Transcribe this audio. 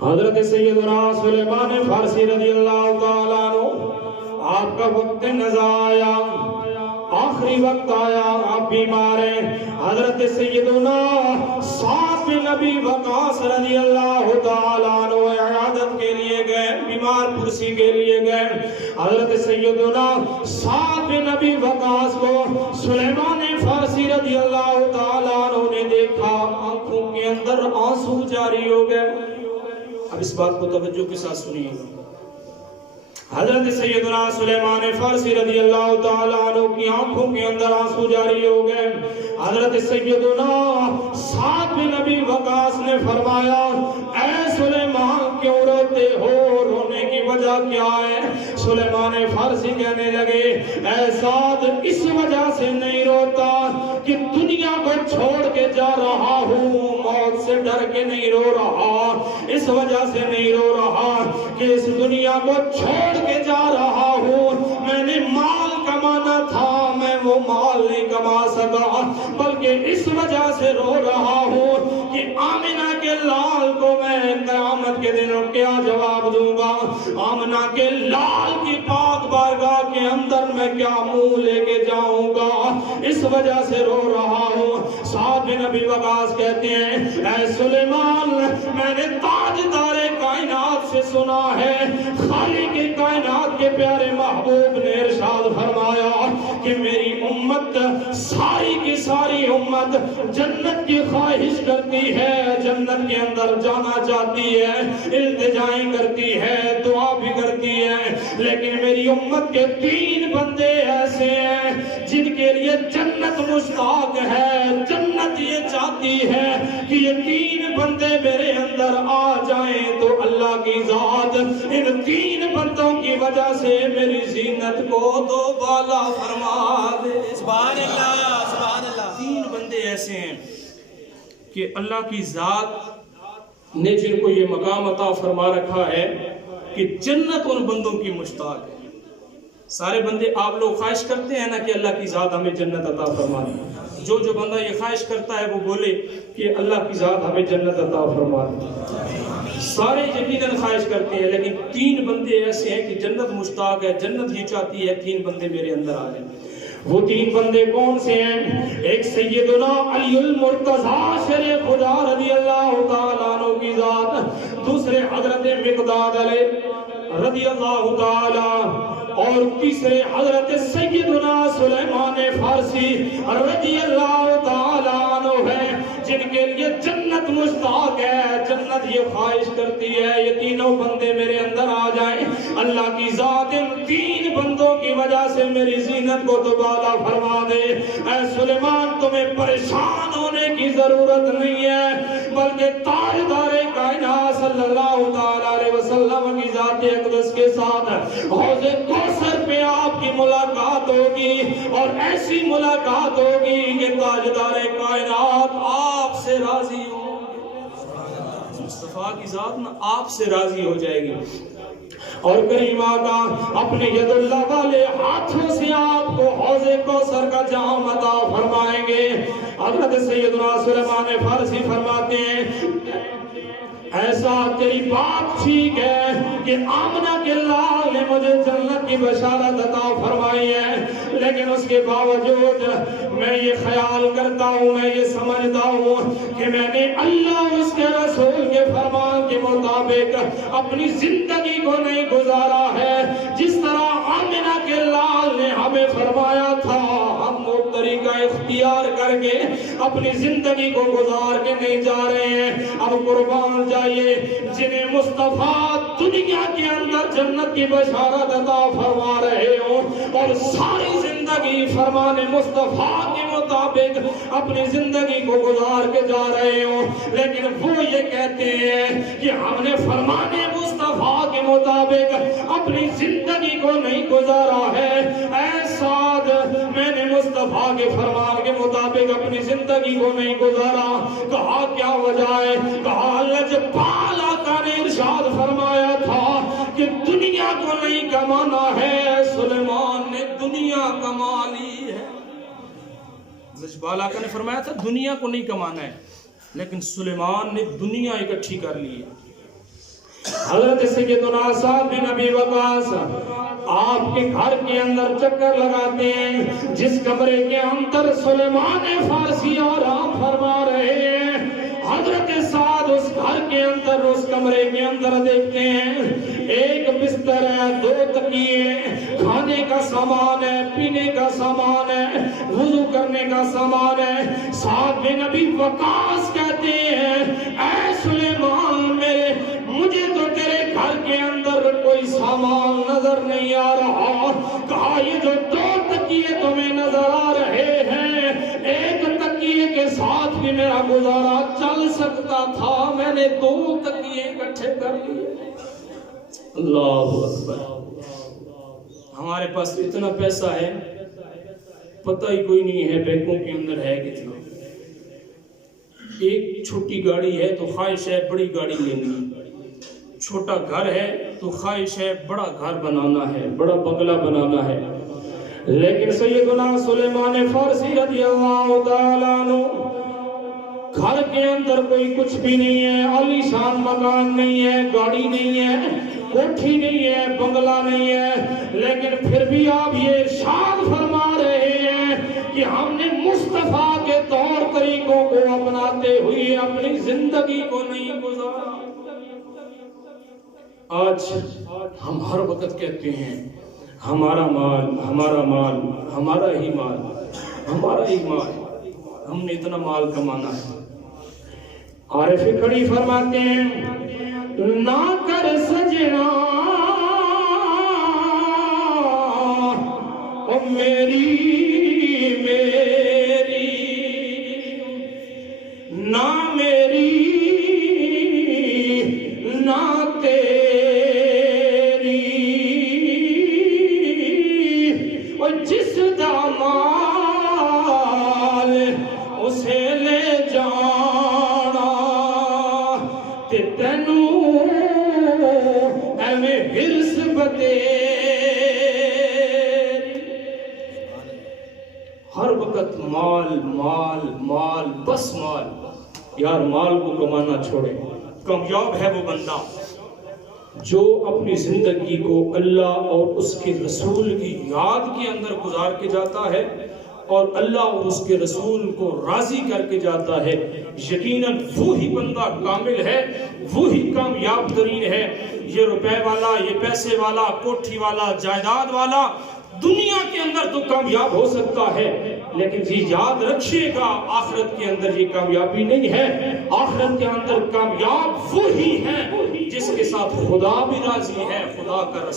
حضرت سیدنا سلیمان فارسی رضی اللہ تعالیٰ عنہ، آپ کا وقت نزا آیا، آخری وقت آیا، آپ بیمار ہیں۔ حضرت سیدنا سعد بن ابی وقاص رضی اللہ تعالیٰ عنہ عیادت کے لیے گئے، بیمار پرسی کے لیے گئے۔ حضرت سیدنا سعد بن ابی وقاص کو سلیمان فارسی رضی اللہ تعالیٰ عنہ نے دیکھا، آنکھوں کے اندر آنسو جاری ہو گئے۔ اب اس بات کو توجہ کے ساتھ سنیے گا۔ حضرت سیدنا سلیمان فارسی رضی اللہ تعالیٰ عنہ کی آنکھوں کے اندر آنسو جاری ہو گئے۔ حضرت سیدنا سعد بن ابی وقاص نے فرمایا، اے سلیمان کیوں روتے ہو؟ رونے کی وجہ کیا ہے؟ سلیمان فارسی کہنے لگے، اے سعد اس وجہ سے نہیں روتا کہ دنیا کو چھوڑ کے جا رہا ہوں، موت سے ڈر کے نہیں رو رہا، اس وجہ سے نہیں رو رہا کہ اس دنیا کو چھوڑ کے جا رہا ہوں، میں نے مال کمانا تھا، میں وہ مال نہیں کما سکا، بلکہ اس وجہ سے رو رہا ہوں کہ آمنہ کے لال کو میں قیامت کے دن کیا جواب دوں گا، آمنہ کے لال کی پاک بارگاہ کے اندر میں کیا منہ لے کے جاؤں گا، اس وجہ سے رو رہا ہوں۔ سعد بن ابی وقاص کہتے ہیں، اے سلیمان، میں نے تاجدار کائنات سے سنا ہے، خالق کائنات کے پیارے محبوب نے ارشاد فرمایا کہ میری امت ساری کی ساری امت جنت کی خواہش کرتی ہے، جنت کے اندر جانا چاہتی ہے، التجائیں کرتی ہے، دعا بھی کرتی ہے، لیکن میری امت کے 3 بندے ایسے ہیں جن کے لیے جنت مشتاق ہے، جنت یہ چاہتی ہے کہ یہ 3 بندے میرے اندر آ جائیں تو اللہ کی ذات ان 3 بندوں کی وجہ سے میری زینت کو دوبالا فرما دے۔ سبحان اللہ، سبحان اللہ۔ 3 بندے ایسے ہیں کہ اللہ کی ذات نے جن کو یہ مقام عطا فرما رکھا ہے کہ جنت ان بندوں کی مشتاق ہے۔ سارے بندے آپ لوگ خواہش کرتے ہیں نا کہ اللہ کی ذات ہمیں جنت عطا فرما دے، جو بندہ یہ خواہش کرتا ہے وہ بولے کہ اللہ کی ذات ہمیں جنت عطا فرما دے۔ سارے یقیناً خواہش کرتے ہیں، لیکن 3 بندے ایسے ہیں کہ جنت مشتاق ہے، جنت یہ چاہتی ہے 3 بندے میرے اندر آ جائیں۔ وہ 3 بندے کون سے ہیں؟ ایک سیدنا علی المرتضی شیر خدا رضی اللہ تعالیٰ عنہ کی ذات، دوسرے حضرت مقداد علیہ رضی اللہ تعالیٰ، اور تیسرے حضرت سیدنا سلیمان فارسی رضی اللہ تعالیٰ عنہ ہے، جن کے لیے جنت مشتاق ہے، جنت یہ خواہش کرتی ہے یہ 3 بندے میرے اندر آ جائیں، اللہ کی ذات ان 3 بندوں کی وجہ سے میری زینت کو دوبالا فرما دے۔ اے سلیمان، تمہیں پریشان ہونے کی ضرورت نہیں ہے، بلکہ تاجدار کائنات صلی اللہ تعالیٰ علیہ وسلم کی ذات اقدس کے ساتھ حوض کوثر پہ آپ کی ملاقات ہوگی، اور ایسی ملاقات ہوگی کہ تاجدار کائنات آپ سے راضی ہو، مصطفیٰ کی ذات نہ آپ سے راضی ہو جائے گی، اور کریم آقا اپنے ید اللہ والے ہاتھوں سے آپ کو حوض کوثر کا جام عطا فرمائیں گے۔ حضرت سیدنا سلیمان فارسی فرماتے ہیں، ایسا تیری بات ٹھیک ہے کہ آمنہ کے لال نے مجھے جنت کی بشارت عطا فرمائی ہے، لیکن اس کے باوجود میں یہ خیال کرتا ہوں، میں یہ سمجھتا ہوں کہ میں نے اللہ اس کے رسول کے فرمان کے مطابق اپنی زندگی کو نہیں گزارا ہے جس طرح آمنہ کے لال نے ہمیں فرمایا تھا۔ ہم وہ طریقہ اختیار کر کے اپنی زندگی کو گزار کے نہیں جا رہے ہیں۔ اب قربان جائیے جنہیں مصطفیٰ دنیا کے اندر جنت کی بشارت عطا فرما رہے ہوں اور ساری زندگی فرمان مصطفیٰ کے مطابق اپنی زندگی کو گزار کے جا رہے ہوں، لیکن وہ یہ کہتے ہیں کہ ہم نے فرمان مصطفیٰ کے مطابق اپنی زندگی کو نہیں گزارا ہے۔ اے سعد، میں نے مصطفیٰ کے فرمان کے مطابق اپنی زندگی کو نہیں گزارا۔ کہا کیا وجہ ہے؟ کہا اللہ جب پال آقا نے ارشاد فرمایا تھا کہ دنیا کو نہیں کمانا ہے، سلیمان نے دنیا کما لی ہے۔ لجپال آقا نے فرمایا تھا دنیا کو نہیں کمانا ہے، لیکن سلیمان نے دنیا اکٹھی کر لی ہے۔ حضرت سیدنا سعد بن ابی وقاص آپ کے گھر کے اندر چکر لگاتے ہیں، جس کمرے کے اندر سلیمان فارسی آرام فرما رہے ہیں، حضرت سعد اس گھر کے اندر اس کمرے کے اندر دیکھتے ہیں، ایک بستر ہے، 2 تکیے، کھانے کا سامان ہے، پینے کا سامان ہے، وضو کرنے کا سامان ہے۔ سعد بن ابی وقاص کہتے ہیں اے سلیمان مجھے تو تیرے گھر کے اندر کوئی سامان نظر نہیں آ رہا۔ کہا یہ جو 2 تکیے تمہیں نظر آ رہے ہیں، ایک تکیے کے ساتھ بھی میرا گزارا چل سکتا تھا، میں نے 2 تکیے اکٹھے کر لیے۔ اللہ اکبر۔ ہمارے پاس اتنا پیسہ ہے پتہ ہی کوئی نہیں ہے بینکوں کے اندر ہے کتنا۔ ایک چھوٹی گاڑی ہے تو خواہش ہے بڑی گاڑی لینی، چھوٹا گھر ہے تو خواہش ہے بڑا گھر بنانا ہے، بڑا بنگلہ بنانا ہے۔ لیکن سیدنا سلیمان فارسی رضی اللہ تعالیٰ عنہ گھر کے اندر کوئی کچھ بھی نہیں ہے، عالی شان مکان نہیں ہے، گاڑی نہیں ہے، کوٹھی نہیں ہے، بنگلہ نہیں ہے، لیکن پھر بھی آپ یہ ارشاد فرما رہے ہیں کہ ہم نے مصطفیٰ کے طور طریقوں کو اپناتے ہوئے اپنی زندگی کو نہیں گزارا۔ آج ہم ہر وقت کہتے ہیں ہمارا مال، ہمارا مال، ہمارا ہی مال، ہمارا ہی مال، ہم نے اتنا مال کمانا ہے۔ عارف کھڑی فرماتے ہیں نہ کر سجنا او میری نہ میری نہ تیری، اور جس دا مال اسے لے جانا تے تینوں ایویں ہرس بتیری۔ ہر وقت مال مال مال، بس مال۔ یار مال کو کمانا چھوڑے۔ کامیاب ہے وہ بندہ جو اپنی زندگی کو اللہ اور اس کے رسول کی یاد کے اندر گزار کے جاتا ہے اور اللہ اور اس کے رسول کو راضی کر کے جاتا ہے۔ یقیناً وہی بندہ کامل ہے، وہی کامیاب ترین ہے۔ یہ روپے والا، یہ پیسے والا، کوٹھی والا، جائیداد والا دنیا کے اندر تو کامیاب ہو سکتا ہے، لیکن یہ یاد رکھیے گا آخرت کے اندر یہ کامیابی نہیں ہے۔ آخرت کے اندر کامیاب وہی ہے جس کے ساتھ خدا بھی راضی ہے، خدا کا رسول